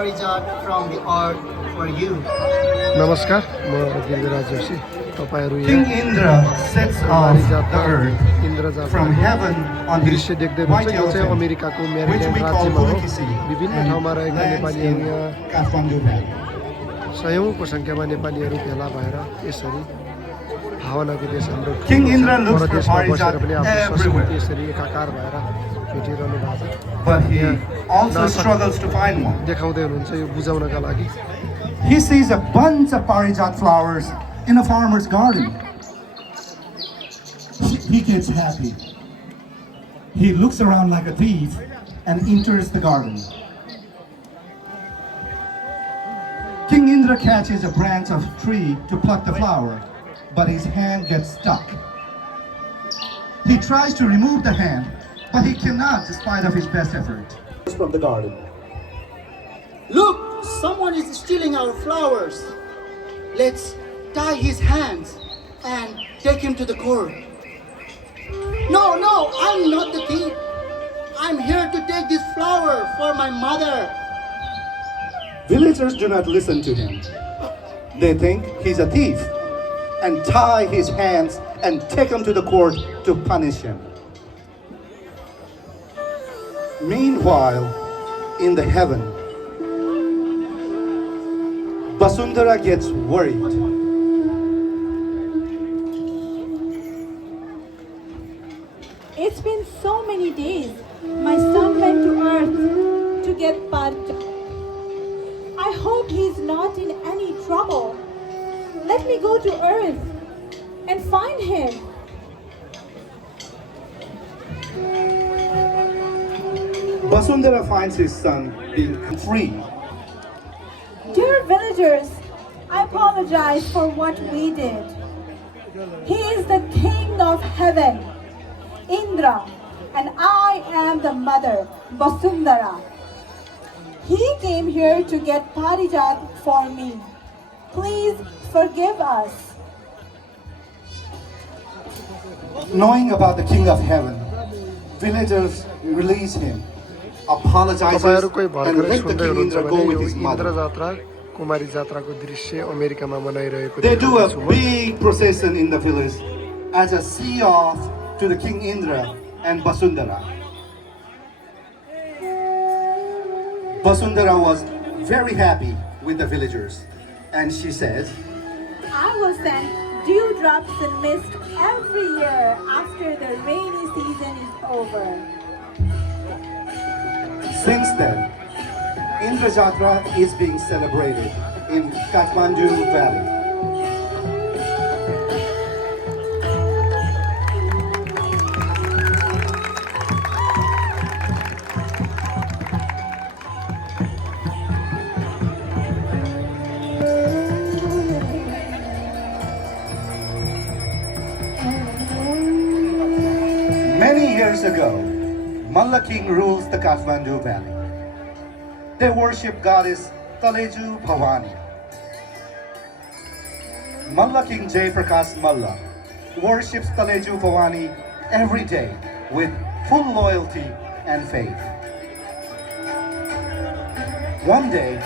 Parijat from the earth for you. नमस्कार म गिरिराज जोशी तपाईहरु King यहाँ Indra sets off Kumari the Jatra earth Indra Jatra from heaven on his दृश्य देख्दै white हुनुहुन्छ यो चाहिँ elephant, अमेरिकाको which मेरील्यान्ड we call राज्यमा हो Punhi, विभिन्न and ठाउँमा रहेका lands नेपालीहरु in यहाँ Kathmandu Valley. सयौंको संख्यामा नेपालीहरु भेला भएर यसरी भावनाको देश हाम्रो King Indra looks for परदेशमा बसेर Parijat पनि आफ्नो everywhere. संस्कृति यसरी एकाकार भएर भेटिरहनु भएको छ But he Yeah. also Nasa- struggles to find one. देखाउँदै हुनुहुन्छ यो बुझाउनका लागि He sees a bunch of Parijat flowers in a farmer's garden. He gets happy. He looks around like a thief and enters the garden. King Indra catches a branch of tree to pluck the flower, but his hand gets stuck. He tries to remove the hand, but he cannot despite of his best effort. From the garden. Look, someone is stealing our flowers. Let's tie his hands and take him to the court. No, I'm not the thief. I'm here to take this flower for my mother. Villagers do not listen to him. They think he's a thief and tie his hands and take him to the court to punish him. Meanwhile, in the heaven, Vasundhara gets worried. It's been so many days. My son went to earth to get Parja. I hope he's not in any trouble. Let me go to earth and find him. Vasundhara finds his son being free. Dear villagers, I apologize for what we did. He is the king of heaven, Indra, and I am the mother, Vasundhara. He came here to get Parijat for me. Please forgive us. Knowing about the king of heaven, villagers release him, apologizes, तपाईहरु कोही and भर्खरै let the सुन्दै king हुनुहुन्छ Indra भने go with yo his Indra mother. जात्रा कुमारी जात्राको दृश्य अमेरिकामा मनाइरहेको They do a देखाउँदैछु म। big procession in the village as a see-off to the King Indra and Vasundhara. Vasundhara was very happy with the villagers, and she says, I will send dewdrops and mist every year after the rainy season is over. since then, Indra Jātrā is being celebrated in Kathmandu Valley. Many years ago, Malla King rules the Kathmandu Valley. They worship goddess Taleju Bhavani. Malla King Jai Prakash Malla worships Taleju Bhavani every day with full loyalty and faith. One day,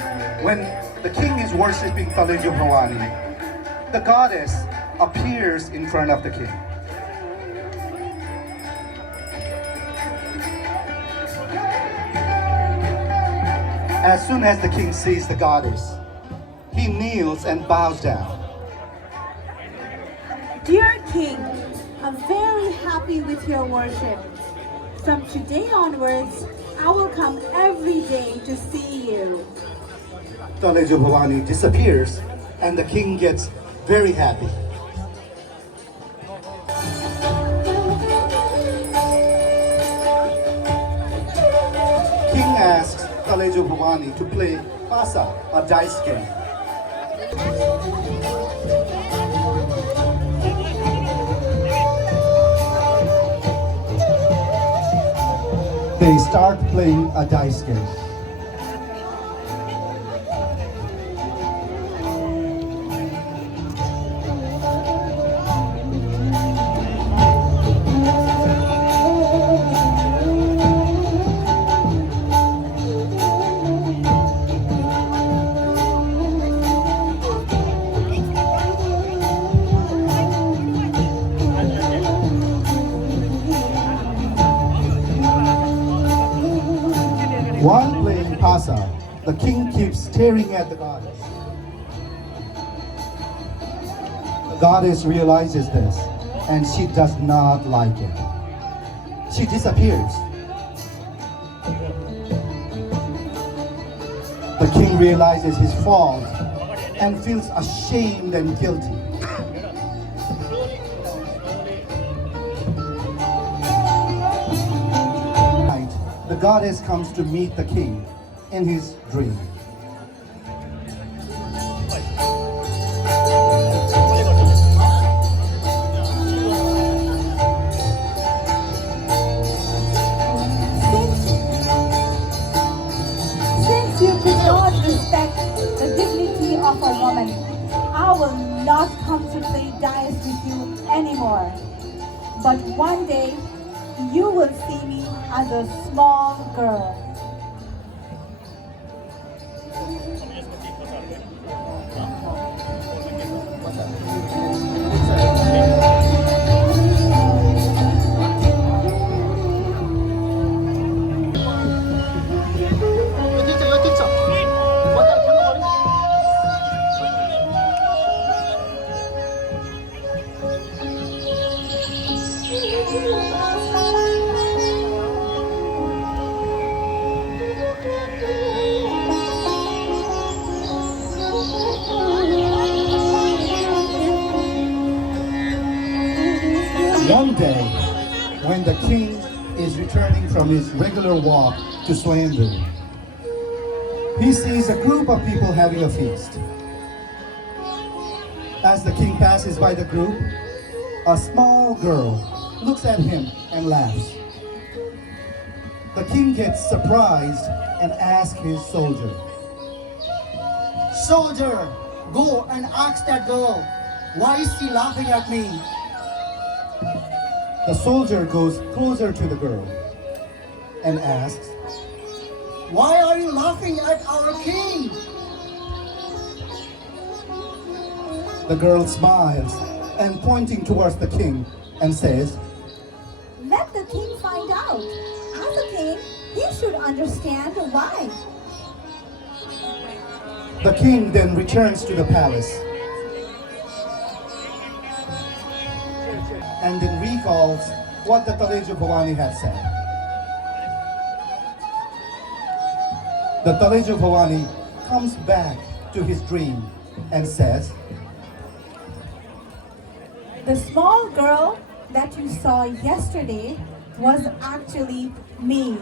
when the king is worshipping Taleju Bhavani, the goddess appears in front of the king. As soon as the king sees the goddess, he kneels and bows down. Dear King, I'm very happy with your worship. From today onwards, I will come every day to see you. Taleju Bhavani disappears and the king gets very happy. King asks Taleju Bhavani to play Pasa, a dice game. They start playing a dice game. The king keeps staring at the goddess. The goddess realizes this, and she does not like it. She disappears. The king realizes his fault and feels ashamed and guilty. The goddess comes to meet the king in his dream. Since you could not respect the dignity of a woman, I will not come to play dice with you anymore. But one day, you will see me as a small girl. One day, when the king is returning from his regular walk to Swayambhu, he sees a group of people having a feast. As the king passes by the group, a small girl looks at him and laughs. The king gets surprised and asks his soldier, Soldier, go and ask that girl, why is she laughing at me? The soldier goes closer to the girl and asks, Why are you laughing at our king? the girl smiles and pointing towards the king and says, Let the king find out. As a king, he should understand why. The king then returns to the palace and then recalls what the Taleja Bhavani had said. The Taleja Bhavani comes back to his dream and says, The small girl that you saw yesterday was actually me.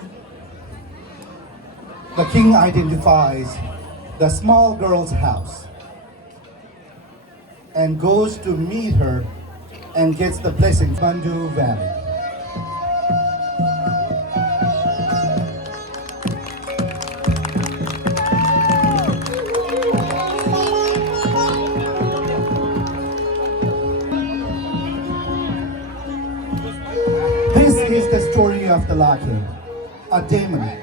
the king identifies the small girl's house and goes to meet her and gets the blessing from Bandhu Valley. This is the story of the Lākhe, a demon.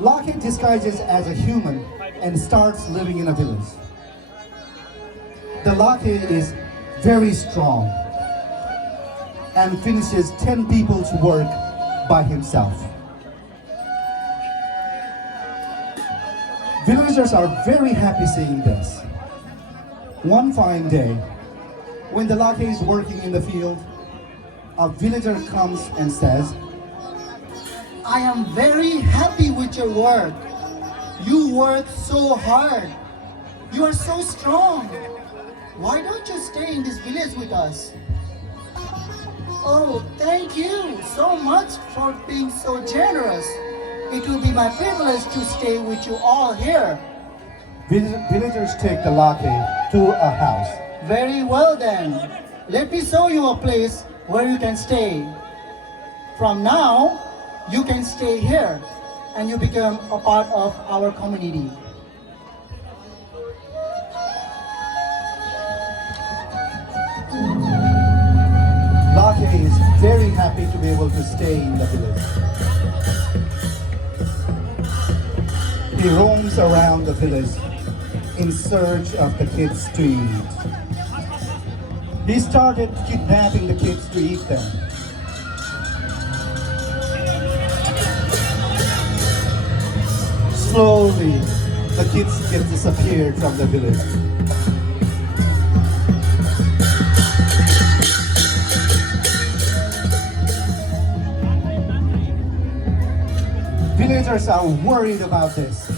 Lākhe disguises as a human and starts living in a village. The Lākhe is very strong and finishes 10 people's work by himself. Villagers are very happy seeing this. One fine day, when the Lākhe is working in the field, a villager comes and says, I am very happy with your work. You work so hard. You are so strong. Why don't you stay in this village with us? Oh, thank you so much for being so generous. It will be my privilege to stay with you all here. Villagers take the Lākhe to a house. Very well then. Let me show you a place where you can stay. From now, you can stay here and you become a part of our community. Lākhe is very happy to be able to stay in the village. He roams around the village in search of the kids to eat. He started kidnapping the kids to eat them. Slowly, the kids get disappeared from the village. Villagers are worried about this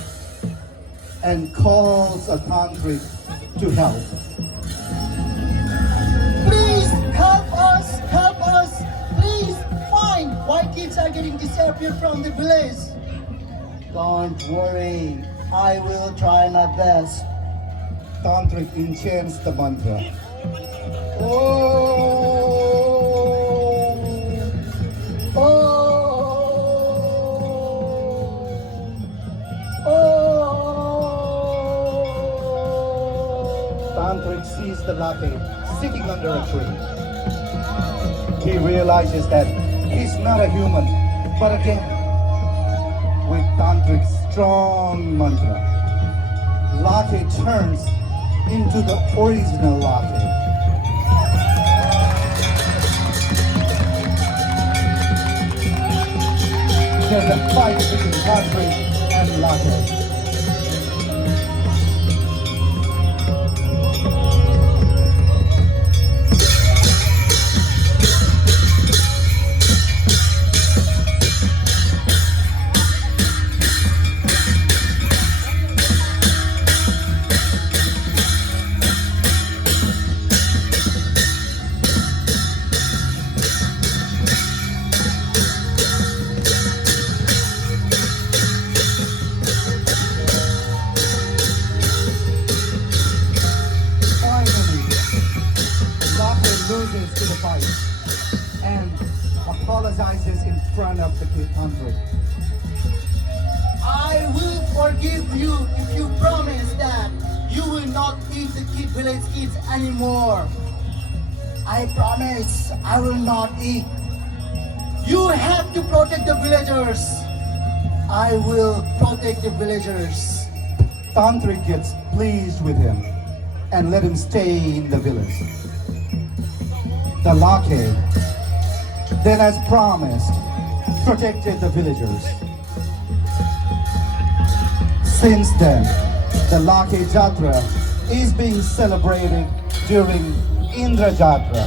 and calls a tantric to help. Please help us, help us. Please find why kids are getting disappeared from the village. Don't worry, I will try my best. Tantric enchants the mantra. Oh, oh, oh. Tantric sees the Lākhe sitting under a tree. He realizes that he's not a human, but again, with Tantric's strong mantra, Lākhe turns into the original Lākhe. There's a fight between Tantric and Lākhe. Loses to the fight and apologizes in front of the kid Tantric. I will forgive you if you promise that you will not eat the village kids anymore. I promise I will not eat. You have to protect the villagers. I will protect the villagers. Tantric gets pleased with him and let him stay in the village. The Lākhe, then as promised, protected the villagers. Since then, the Lākhe Jātrā is being celebrated during Indra Jātrā.